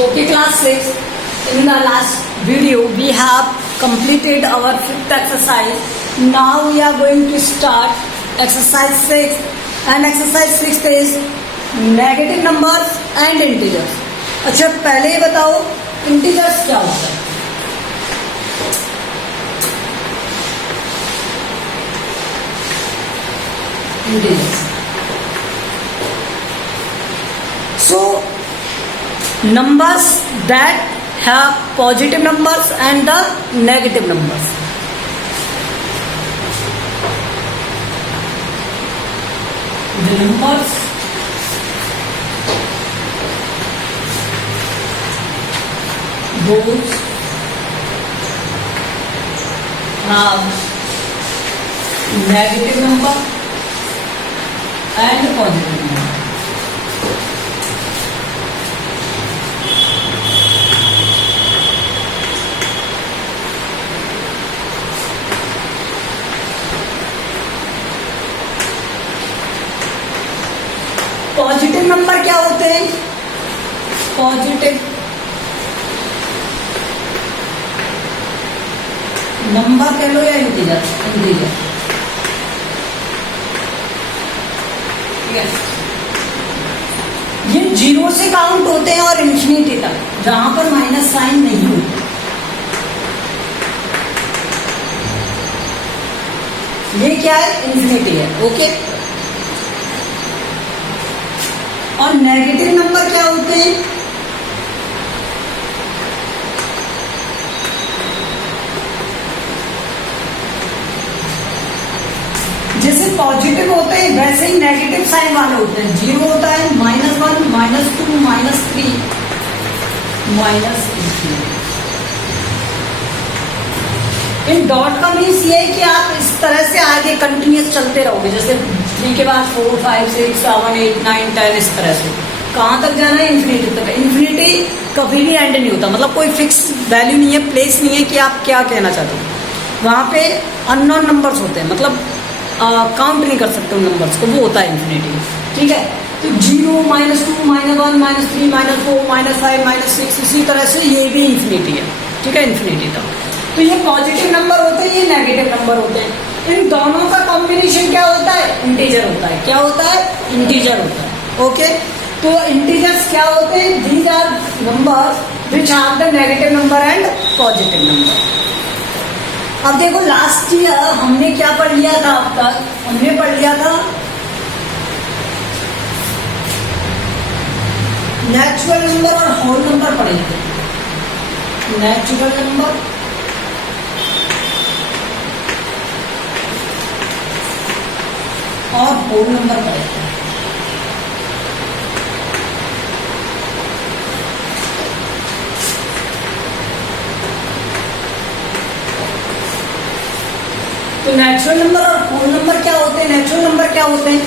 Okay, class 6. In the last video, we have completed our fifth exercise. Now we are going to start exercise 6. And exercise 6 is negative numbers and integers. अच्छा, पहले ये बताओ integers क्या होता है? Integers. So, numbers that have positive numbers and the negative numbers. The numbers those have negative number and positive number. Positive number क्या होते हैं? पॉजिटिव नंबर कह लो या इंटीजर, इंटीजर ये जीरो से काउंट होते हैं और इंफिनिटी तक, जहां पर माइनस साइन नहीं होता। ये क्या है? इंफिनिटी है। ओके। और नेगेटिव नंबर क्या होते हैं? जैसे पॉजिटिव होते हैं वैसे ही नेगेटिव साइन वाले होते हैं। जीरो होता है, -1, -2, -3, -3। इन डॉट का मीन्स ये है कि आप इस तरह से आगे कंटिन्यूस चलते रहोगे, जैसे 3 के बाद 4, 5, 6, 7, 8, 9, 10 इस तरह से। कहां तक जाना है? इन्फिनिटी तक। इन्फिनिटी कभी भी एंड नहीं होता, मतलब कोई फिक्स वैल्यू नहीं है, प्लेस नहीं है कि आप क्या कहना चाहते हो। वहां पे अननोन नंबर्स होते हैं, मतलब काउंट नहीं कर सकते उन नंबर्स को, वो होता है इन्फिनिटी। ठीक है, तो 0, -2, -1, -3, -4, -5, -6 इसी तरह से ये भी इन्फिनिटी है। ठीक है, इन्फिनिटी तक। तो ये पॉजिटिव नंबर होते हैं, ये नेगेटिव नंबर होते हैं। इन दोनों का कॉम्बिनेशन क्या होता है? इंटीजर होता है। क्या होता है? इंटीजर होता है। ओके, तो इंटीजर्स क्या होते हैं? These are numbers which have the negative number and positive number. अब देखो, लास्ट ईयर हमने क्या पढ़ लिया था? अब तक हमने पढ़ लिया था नेचुरल नंबर और होल नंबर पढ़े थे। नेचुरल नंबर और होल नंबर पढ़े थे। तो नेचुरल नंबर और होल नंबर क्या होते हैं? नेचुरल नंबर क्या होते हैं?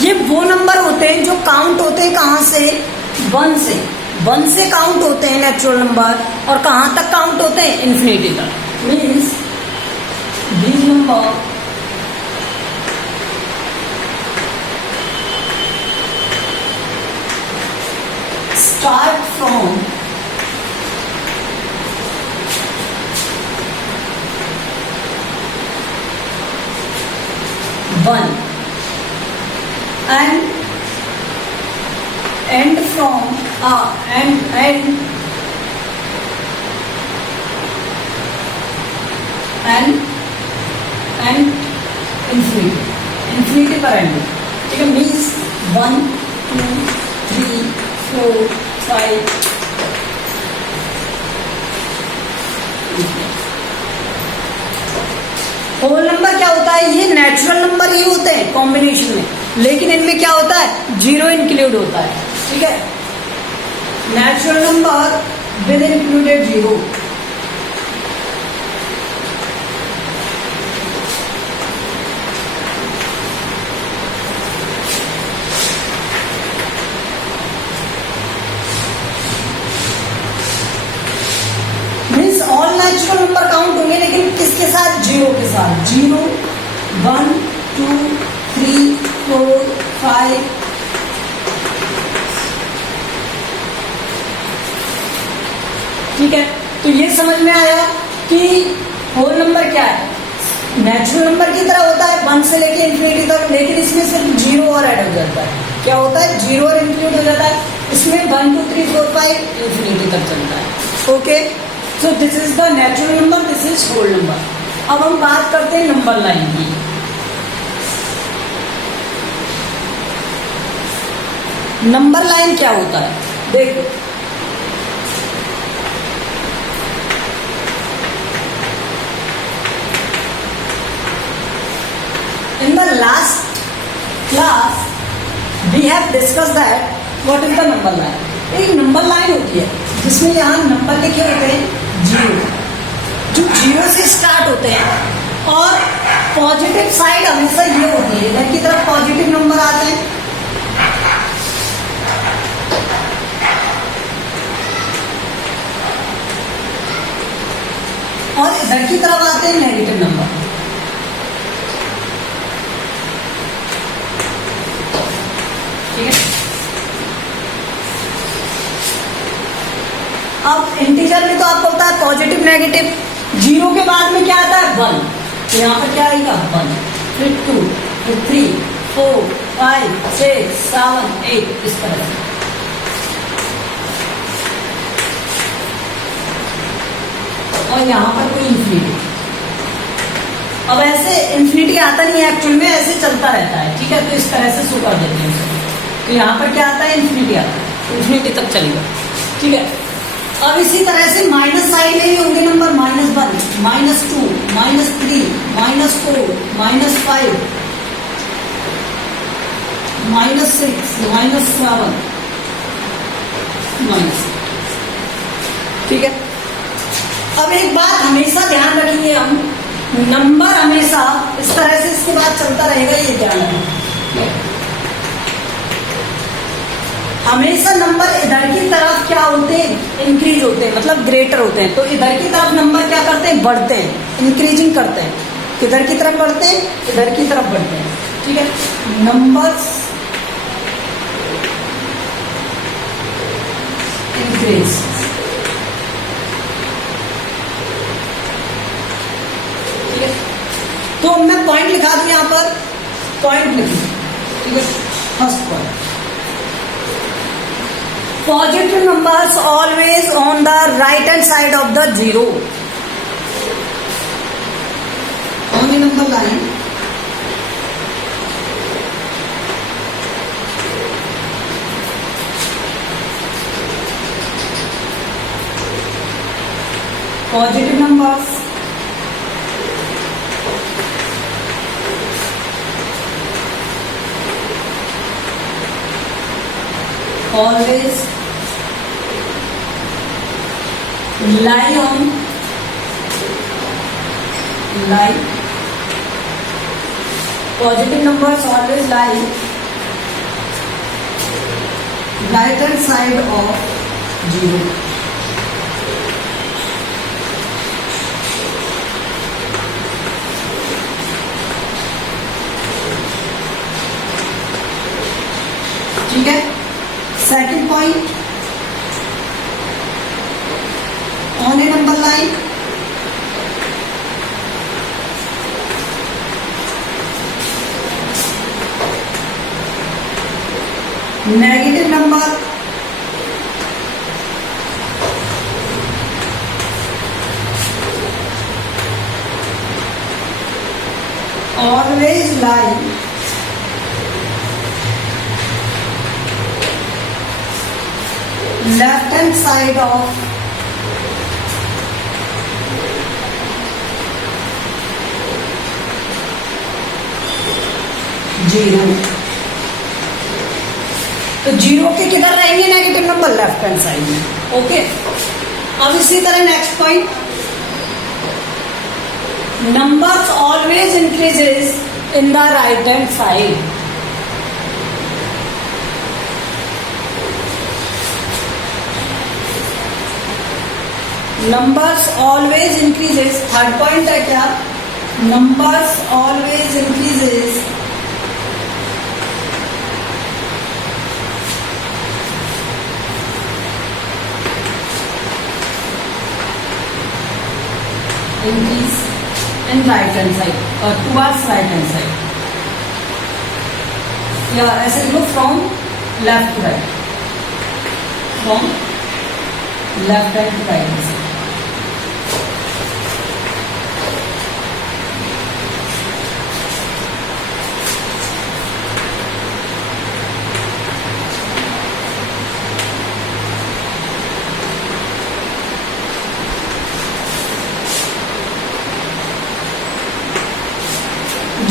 ये वो नंबर होते हैं जो काउंट होते हैं कहां से? 1 से। 1 से काउंट होते हैं नेचुरल नंबर, और कहां तक काउंट होते हैं? इन्फिनिटी तक। Means these number start from 1 and end from and infinity पर एंड। ठीक है, मीन्स 1, 2, 3, 4, 5। होल नंबर क्या होता है? ये नेचुरल नंबर ही होते हैं कॉम्बिनेशन में, लेकिन इनमें क्या होता है? जीरो इंक्लूड होता है। ठीक है, natural number with included zero. Means all natural number count होंगे, लेकिन किसके साथ? जीरो के साथ। 0, 1, 2, 3, 4, 5, ठीक है, तो ये समझ में आया कि होल नंबर क्या है, नेचुरल नंबर की तरह होता है 1 से लेके इंफिनिटी तक, लेकिन इसमें सिर्फ जीरो और ऐड हो जाता है। क्या होता है, जीरो और इंक्लूड हो जाता है। इसमें 1 2 3 4 5 इंफिनिटी तक चलता है। Okay, so this is the natural number, this is whole number. अब हम बात करते हैं नंबर लाइन की। नंबर लाइन क्या होता है, देखो in the last class we have discussed that what is the number line। एक नंबर लाइन होती है जिसमें यहाँ नंबर लिखे होते हैं जीरो, जो जीरो से स्टार्ट होते हैं, और पॉजिटिव साइड हमेशा ये होती है, इधर की तरफ पॉजिटिव नंबर आते हैं, और इधर की तरफ आते हैं नेगेटिव नंबर। ठीक है, अब इंटीजर में तो आपको पता है पॉजिटिव नेगेटिव, जीरो के बाद में क्या आता है 1, तो यहाँ पर क्या आएगा 1, फिर 2, फिर 3 4 5 6 7 8 इस तरह से। और यहाँ पर कोई इंफिनिटी, अब ऐसे इंफिनिटी आता नहीं है एक्चुअल में, ऐसे चलता रहता है। ठीक है, तो इस तरह से शो कर देते हैं। तो यहाँ पर क्या आता है, इंफिनिटी आता है, इंफिनिटी तक चलेगा। ठीक है, अब इसी तरह से माइनस साइड में भी होंगे नंबर, -1 -2 -3 -4 -5 -6 -7 ठीक है, अब एक बात हमेशा ध्यान रखेंगे हम, नंबर हमेशा इस तरह से इसके बाद चलता रहेगा, ये ध्यान रखें। हमेशा नंबर इधर की तरफ क्या होते हैं, इंक्रीज होते हैं, मतलब ग्रेटर होते हैं। तो इधर की तरफ नंबर क्या करते हैं, बढ़ते हैं, इंक्रीजिंग करते हैं। किधर की तरफ बढ़ते हैं, इधर की तरफ बढ़ते हैं। ठीक है, नंबर्स इंक्रीज। ठीक है, तो मैं पॉइंट लिखा दूं यहां पर, पॉइंट लिखिए। ठीक है, first point, positive numbers always on the right hand side of the zero, on the number line positive numbers always lie on positive numbers always lie right hand side of zero। ठीक है, second point, on A number line negative number always lie left hand side of zero. तो zero के किधर रहेंगे negative number, left hand side में। Okay, अब इसी तरह next point, numbers always increases in the right hand side. Numbers always increases, third point है क्या, numbers always increases increase in right hand side or towards right hand side. या ऐसे लो from left to right, from left hand to right hand side.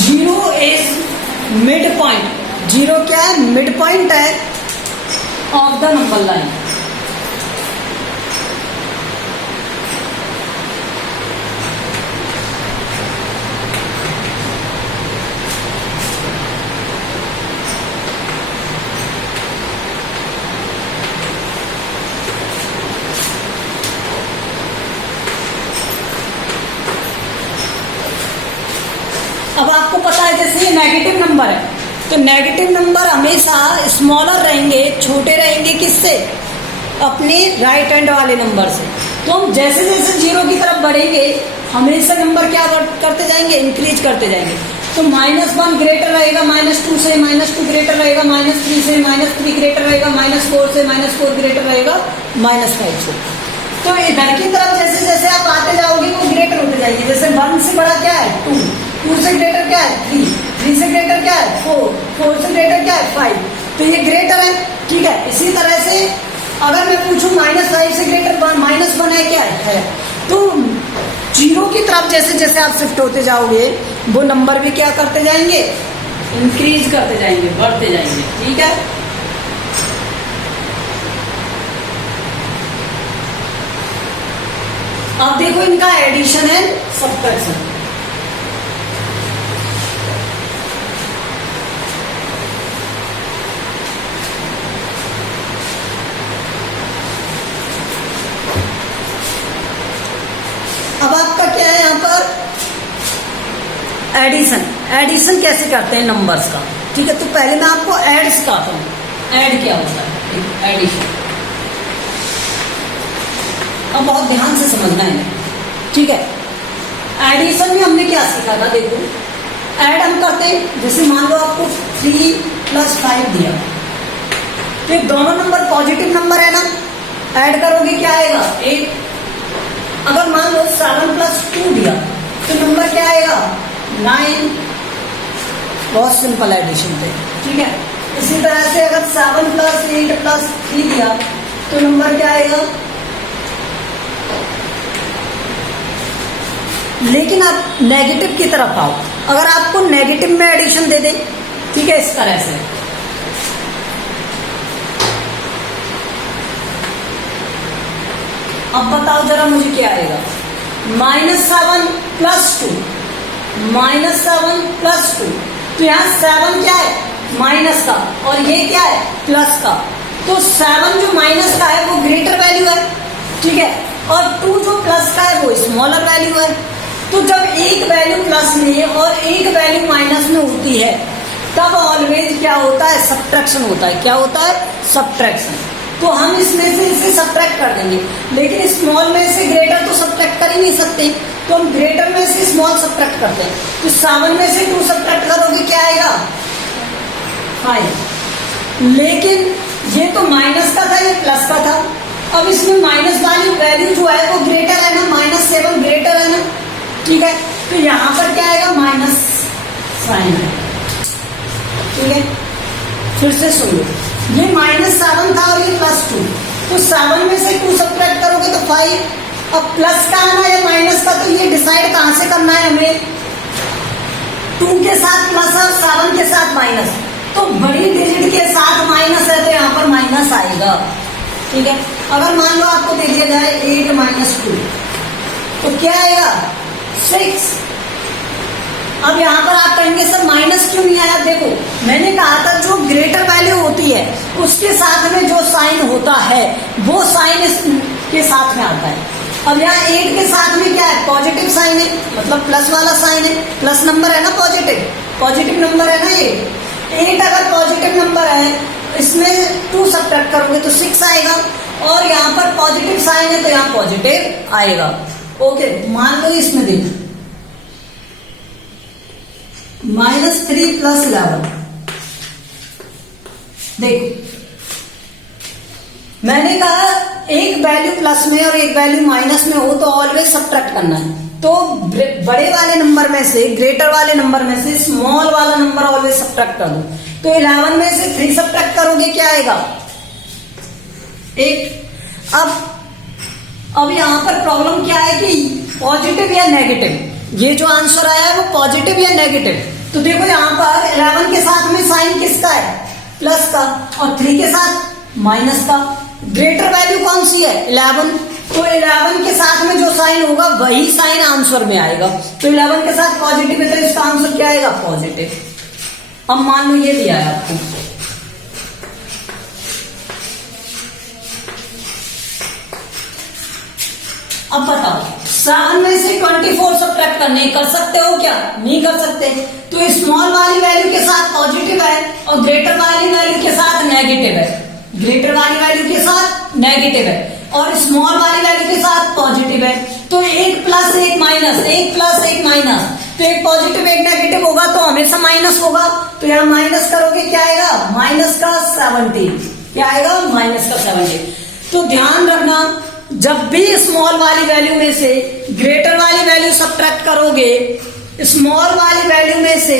Zero is mid point. Zero क्या है? Mid point है of the number line. अब आपको पता है जैसे ये नेगेटिव नंबर है, तो नेगेटिव नंबर हमेशा स्मॉलर रहेंगे, छोटे रहेंगे किससे? अपने राइट हैंड वाले नंबर से. तो हम जैसे जैसे जीरो की तरफ बढ़ेंगे हमेशा नंबर क्या करते जाएंगे? इंक्रीज करते जाएंगे. तो -1 ग्रेटर रहेगा -2 से, -2 ग्रेटर रहेगा -3 से, -3 ग्रेटर रहेगा -4 से, -4 ग्रेटर रहेगा -5 से. तो इधर की तरफ जैसे जैसे आप आते जाओगे वो ग्रेटर होते जाएंगे. जैसे 1 से बड़ा क्या है? 2, 2 से ग्रेटर क्या है? 3, 3 से ग्रेटर क्या है? 4, 4 से ग्रेटर क्या है? 5. तो ये ग्रेटर है, ठीक है. इसी तरह से अगर मैं पूछूं -5 से ग्रेटर -1 है क्या है? तो जीरो की तरफ जैसे जैसे आप शिफ्ट होते जाओगे वो नंबर भी क्या करते जाएंगे? इंक्रीज करते जाएंगे, बढ़ते जाएंगे, ठीक है. अब देखो इनका एडिशन एंड सब्ट्रैक्शन. अब आपका क्या है यहाँ पर? एडिशन. एडिशन कैसे करते हैं नंबर्स का? ठीक है, तो पहले मैं आपको ऐड सिखाता हूँ. ऐड क्या होता है? एडिशन. अब बहुत ध्यान से समझना है, ठीक है. एडिशन में हमने क्या सीखा था? देखो ऐड हम करते हैं, जैसे मान लो आपको 3 + 5 दिया, तो ये दोनों नंबर पॉजिटिव नंबर है ना. ऐड करोगे क्या आएगा? 8. अगर मान लो 7 + 2 दिया तो नंबर क्या आएगा? 9. बहुत सिंपल एडिशन थे, ठीक है. इसी तरह से अगर 7 + 8 + 3 दिया तो नंबर क्या आएगा? लेकिन आप नेगेटिव की तरफ आओ. अगर आपको नेगेटिव में एडिशन दे दे, ठीक है, इस तरह से, अब बताओ जरा मुझे क्या आएगा? -7 + 2, -7 + 2. तो यहाँ 7 क्या है? माइनस का, और ये क्या है? प्लस का. तो 7 जो माइनस का है वो ग्रेटर वैल्यू है, ठीक है, और 2 जो प्लस का है वो स्मॉलर वैल्यू है. तो जब एक वैल्यू प्लस में और एक वैल्यू माइनस में होती है तब ऑलवेज क्या होता है? सब्ट्रैक्शन होता है. क्या होता है? सब्ट्रैक्शन. तो हम इसमें से इसे सब्ट्रैक्ट कर देंगे, लेकिन स्मॉल में से ग्रेटर तो सब्ट्रैक्ट कर ही नहीं सकते, तो हम ग्रेटर में से स्मॉल सब्ट्रैक्ट करते हैं. तो 7 में से 2 सब्ट्रैक्ट करोगे क्या आएगा? 5. लेकिन ये तो माइनस का था, ये प्लस का था. अब इसमें माइनस वाली वैल्यू जो है वो ग्रेटर है ना, -7 ग्रेटर है ना, ठीक है. तो यहां पर क्या आएगा? माइनस साइन है, ठीक है. फिर से सुन लो, ये -7 था और ये +2, तो 7 में से 2 सब्ट्रैक्ट करोगे तो 5. अब प्लस का आना या माइनस का, तो ये डिसाइड कहां से करना है हमें? 2 के साथ प्लस और 7 के साथ माइनस. तो बड़ी डिजिट के साथ माइनस है तो यहाँ पर माइनस आएगा, ठीक है. अगर मान लो आपको दे दिया जाए 8 - 2 तो क्या आएगा? 6. अब यहाँ पर आप कहेंगे सर माइनस क्यों नहीं आया? देखो मैंने कहा था जो ग्रेटर वैल्यू होती है उसके साथ में जो साइन होता है वो साइन इसके साथ में आता है. अब यहाँ 8 के साथ में क्या है? पॉजिटिव साइन है, मतलब प्लस वाला साइन है. प्लस नंबर है ना, पॉजिटिव नंबर है ना ये. 8 अगर पॉजिटिव नंबर है, इसमें 2 सब्ट्रैक्ट करोगे तो 6 आएगा, और यहाँ पर पॉजिटिव साइन है तो यहाँ पॉजिटिव आएगा. ओके, मान लो इसमें देखो -3 + 11। देखो मैंने कहा एक वैल्यू प्लस में और एक वैल्यू माइनस में हो तो ऑलवेज सब्ट्रैक्ट करना है। तो बड़े वाले नंबर में से, ग्रेटर वाले नंबर में से स्मॉल वाला नंबर ऑलवेज सब्ट्रैक्ट कर दो। तो 11 में से 3 सब्ट्रैक्ट करोगे क्या आएगा? 8। अब यहां पर प्रॉब्लम क्या है कि पॉजिटिव या नेगेटिव, ये जो आंसर आया है वो पॉजिटिव या नेगेटिव। तो देखो यहां पर 11 के साथ में साइन किसका है? प्लस का, और 3 के साथ माइनस का। ग्रेटर वैल्यू कौन सी है? 11। तो 11 के साथ में जो साइन होगा वही साइन आंसर में आएगा। तो 11 के साथ पॉजिटिव है तो इसका आंसर क्या आएगा? पॉजिटिव। अब मान लो ये दिया है आपको, अब बताओ 7 में से 24 सब्ट्रैक्ट करने कर सकते हो क्या? नहीं कर सकते। तो स्मॉल वाली वैल्यू के साथ पॉजिटिव है और ग्रेटर वाली वैल्यू के साथ नेगेटिव है। ग्रेटर वाली वैल्यू के साथ नेगेटिव है और स्मॉल वाली वैल्यू के साथ पॉजिटिव है। तो 1 + 1 माइनस, 1 + 1 माइनस, तो एक पॉजिटिव एक नेगेटिव होगा तो हमेशा माइनस होगा। तो यहाँ माइनस करोगे क्या आएगा? -17। क्या आएगा? -17। तो ध्यान रखना, जब भी स्मॉल वाली वैल्यू में से ग्रेटर वाली वैल्यू सब्ट्रैक्ट करोगे, स्मॉल वाली वैल्यू में से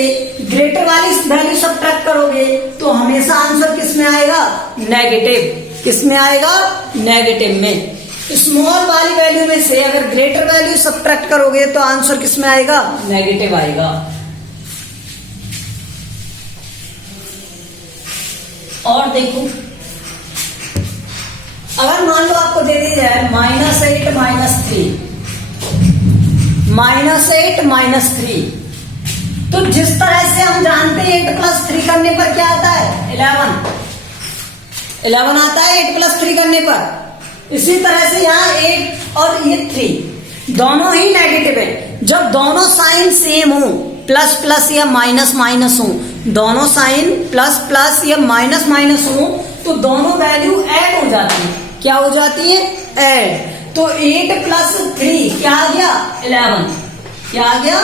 ग्रेटर वाली वैल्यू सब्ट्रैक्ट करोगे तो हमेशा आंसर किस में आएगा? नेगेटिव। किस में आएगा? नेगेटिव में। स्मॉल वाली वैल्यू में से अगर ग्रेटर वैल्यू सब्ट्रैक्ट करोगे तो आंसर किस में आएगा? नेगेटिव आएगा। और देखो अगर मान लो आपको दे दी जाए -8 - 3, -8 - 3, तो जिस तरह से हम जानते हैं 8 + 3 करने पर क्या आता है? 11 आता है 8 + 3 करने पर। इसी तरह से यहाँ 8 और ये 3 दोनों ही नेगेटिव है। जब दोनों साइन सेम हो, प्लस प्लस या माइनस माइनस हो, दोनों साइन प्लस प्लस या माइनस माइनस हो तो दोनों वैल्यू ऐड हो जाती है। क्या हो जाती है? ऐड। तो 8 + 3 क्या आ गया? 11। क्या आ गया?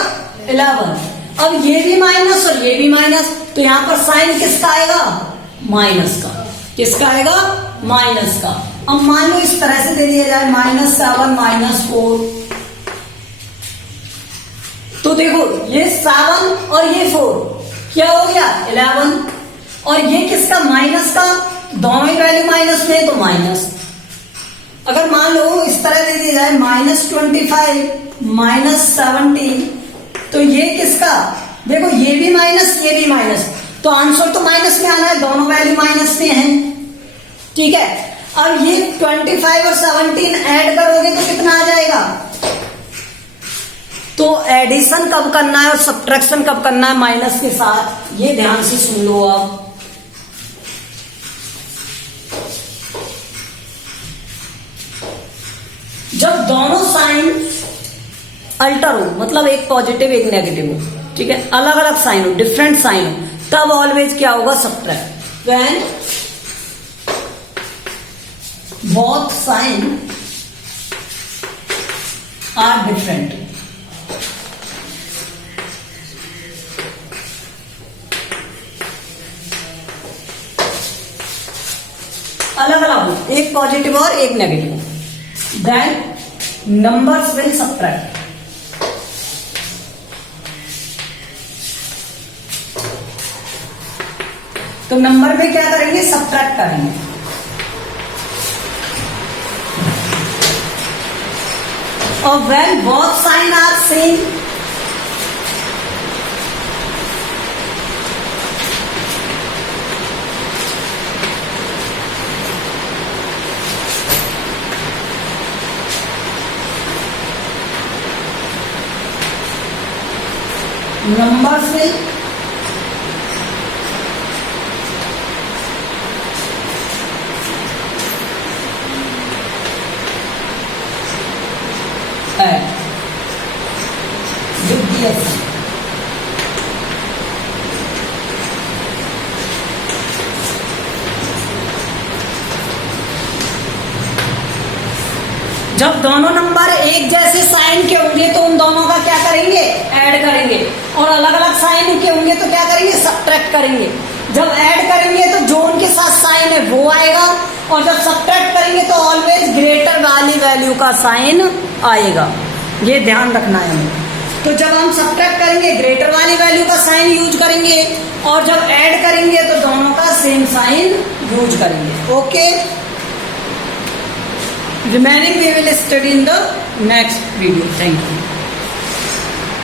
11। अब ये भी माइनस और ये भी माइनस, तो यहां पर साइन किसका आएगा? माइनस का। किसका आएगा? माइनस का। अब मान लो इस तरह से दे दिया जाए -7 - 4, तो देखो ये 7 और ये 4 क्या हो गया? 11। और ये किसका? माइनस का। दोनों ही वैल्यू माइनस में तो माइनस। अगर मान लो इस तरह दे दिया जाए -25 - 17, तो ये किसका? देखो ये भी माइनस ये भी माइनस, तो आंसर तो माइनस में आना है, दोनों वैल्यू माइनस में हैं। ठीक है। अब ये 25 और 17 ऐड करोगे तो कितना आ जाएगा? तो एडिशन कब करना है और सब्ट्रैक्शन कब करना है माइनस के साथ, ये ध्यान से सुन लो आप। जब दोनों साइन अल्टर हो, मतलब एक पॉजिटिव एक नेगेटिव हो, ठीक है, अलग अलग साइन हो, डिफरेंट साइन हो, तब ऑलवेज क्या होगा? Subtract. When both sign are different, अलग अलग हो, एक पॉजिटिव और एक नेगेटिव हो, then numbers will subtract। तो नंबर में क्या करेंगे? सब्ट्रैक्ट करेंगे। और when both sign are same, numbers will add with the sign। जब दोनों नंबर एक जैसे साइन के होंगे तो उन दोनों का क्या करेंगे, ऐड करेंगे, और अलग अलग साइन के होंगे तो क्या करेंगे, सब्ट्रैक्ट करेंगे। जब ऐड करेंगे तो जो उनके साथ साइन है वो आएगा, और जब सब्ट्रैक्ट करेंगे तो ऑलवेज ग्रेटर वाली वैल्यू का साइन आएगा। ये ध्यान रखना है हमें। तो जब हम सब्ट्रैक्ट करेंगे ग्रेटर वाली वैल्यू का साइन यूज करेंगे, और जब ऐड करेंगे तो दोनों का सेम साइन यूज करेंगे। Okay, remaining we will study in the next video. Thank you.